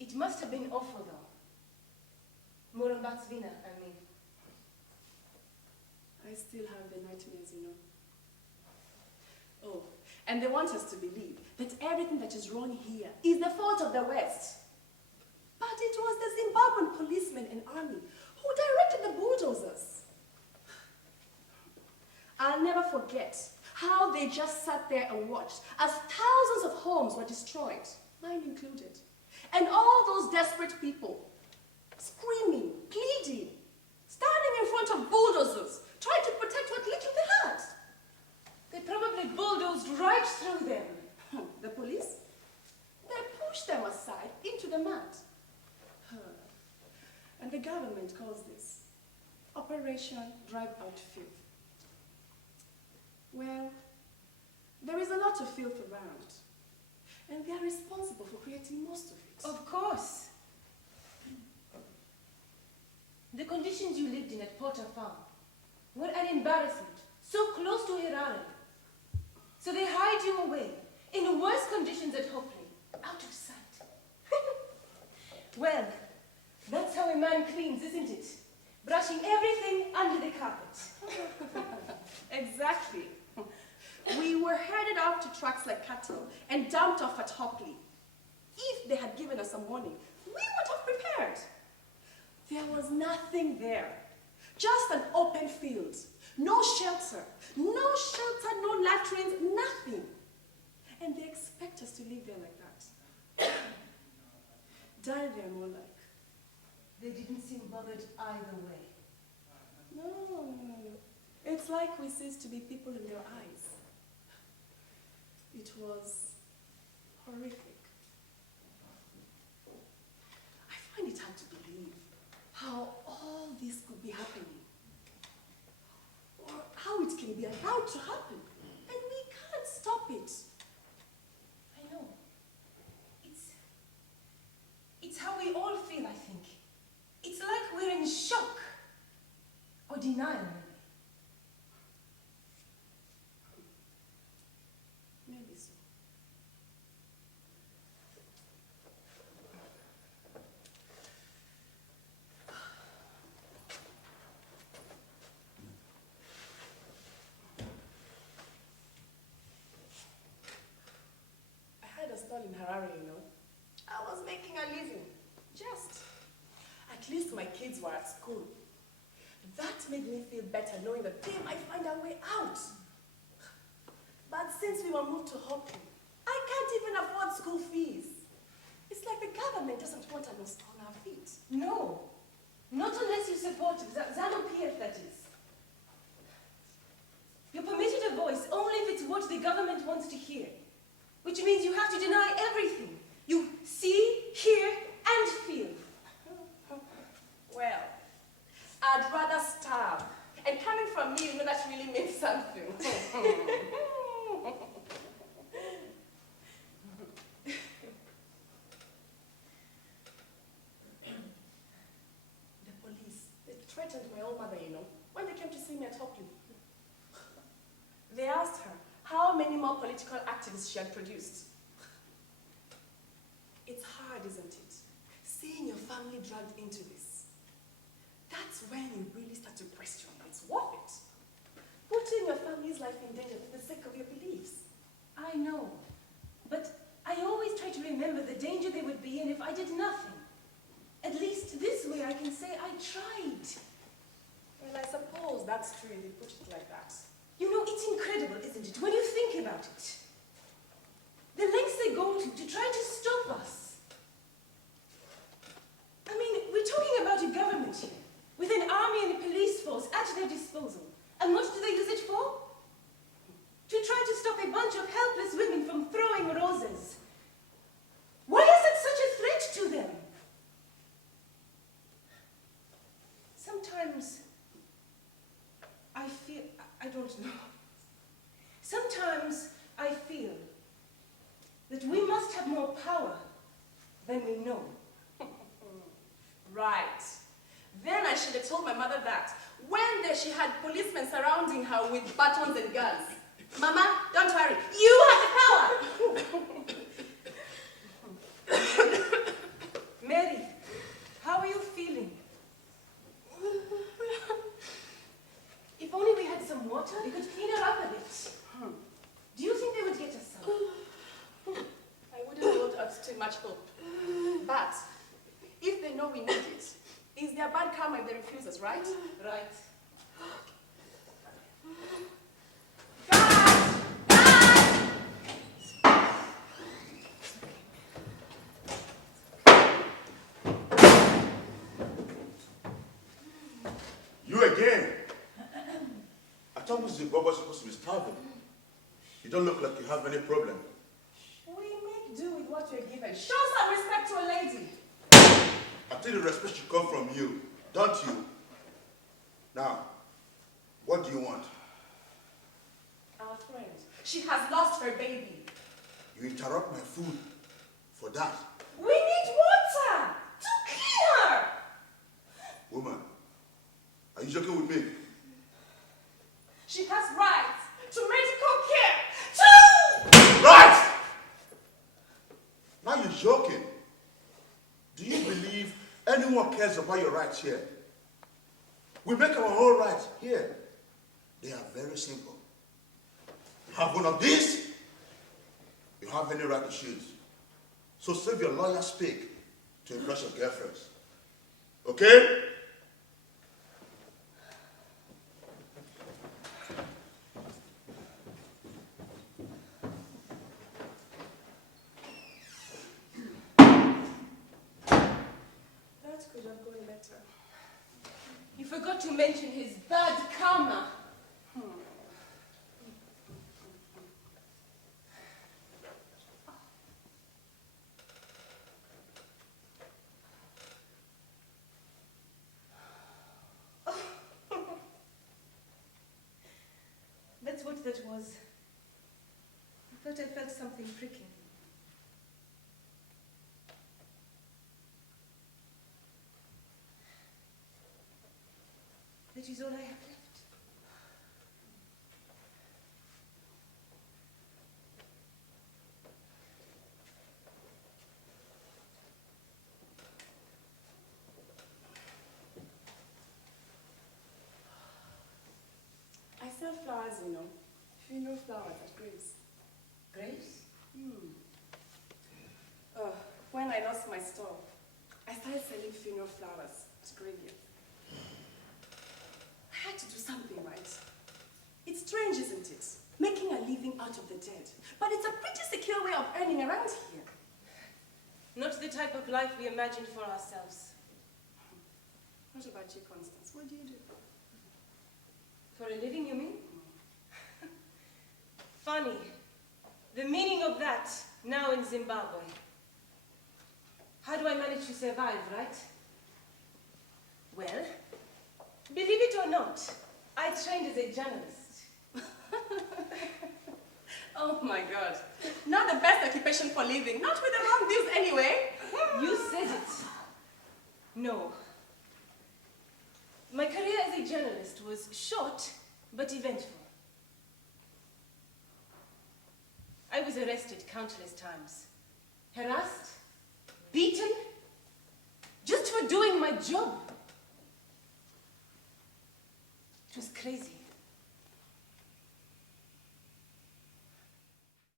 It must have been awful, though. Morambatsvina, I mean. I still have the nightmares, you know. Oh, and they want us to believe that everything that is wrong here is the fault of the West. But it was the Zimbabwean policemen and army who directed the bulldozers. I'll never forget how they just sat there and watched as thousands of homes were destroyed, mine included. And all those desperate people, screaming, pleading, standing in front of bulldozers, trying to protect what little they had. They probably bulldozed right through them. The police? They pushed them aside into the mud. And the government calls this Operation Drive Out Filth. Well, there is a lot of filth around, and they are responsible for creating most of it. Of course. The conditions you lived in at Potter Farm were an embarrassment, so close to Harare. So they hide you away in worse conditions at Hopley, out of sight. Well, that's how a man cleans, isn't it? Brushing everything under the carpet. Exactly. We were headed off to trucks like cattle and dumped off at Hopley. If they had given us some warning, we would have prepared. There was nothing there. Just an open field. No shelter. No latrines, nothing. And they expect us to live there like that. Die there, more like. They didn't seem bothered either way. No. It's like we cease to be people in their eyes. It was horrific. I find it hard to believe how all this could be happening. Or how it can be allowed to happen. And we can't stop it. I know. It's how we all feel, I think. It's like we're in shock. Or denial, maybe. Maybe so. I had a stall in Harare, you know. I was making a living. Just. At least my kids were at school. That made me feel better knowing that they might find a way out. But since we were moved to Hopley, I can't even afford school fees. It's like the government doesn't want us on our feet. No. Not unless you support ZANU-PF, that is. You're permitted a voice only if it's what the government wants to hear. Which means you have to deny everything you see, hear, and feel. Well, I'd rather starve. And coming from me, you know that really means something. The police, they threatened my old mother, you know, when they came to see me at Hopley. They asked her how many more political activists she had produced. It's hard, isn't it? Seeing your family dragged into this. That's when you really start to question if it's worth it. Putting your family's life in danger for the sake of your beliefs. I know. But I always try to remember the danger they would be in if I did nothing. At least this way I can say I tried. Well, I suppose that's true if you put it like that. You know, it's incredible, isn't it, when you think about it? The lengths they go to try to stop us. I mean, we're talking about a government here, with an army and a police force at their disposal. And what do they use it for? To try to stop a bunch of helpless women from throwing roses. Why is it such a threat to them? Sometimes I feel, I don't know. Sometimes I feel that we must have more power than we know. Right. Then I should have told my mother that when there she had policemen surrounding her with batons and guns. Mama, don't worry. You have the power. not too much hope. But if they know we need it, is there bad karma if they refuse us, right? Right. You again? I thought Zimbabwe was supposed to be starving. You don't look like you have any problem. We make do with what we're given. Show some respect to a lady. I think the respect should come from you, don't you? Now, what do you want? Our friend, she has lost her baby. You interrupt my food for that. We need water to clean her. Woman, are you joking with me? She has rights to medical care too. Right! Now you're joking. Do you believe anyone cares about your rights here? We make our own rights here. They are very simple. You have one of these, you have any right to choose. So save your lawyer speak to impress your girlfriends. Okay? That could have gone better. You forgot to mention his bad karma. That's what that was. I thought I felt something pricking. That is all I have left. I sell flowers, you know. Funeral flowers at Grace. Grace? When I lost my store, I started selling funeral flowers at graveyard. I had to do something right. It's strange, isn't it? Making a living out of the dead. But it's a pretty secure way of earning around here. Not the type of life we imagined for ourselves. What about you, Constance? What do you do? For a living, you mean? Funny. The meaning of that now in Zimbabwe. How do I manage to survive, right? Well, believe it or not, I trained as a journalist. Oh my God. Not the best occupation for living. Not with the wrong views anyway. You said it. No. My career as a journalist was short, but eventful. I was arrested countless times. Harassed, beaten, just for doing my job. It was crazy.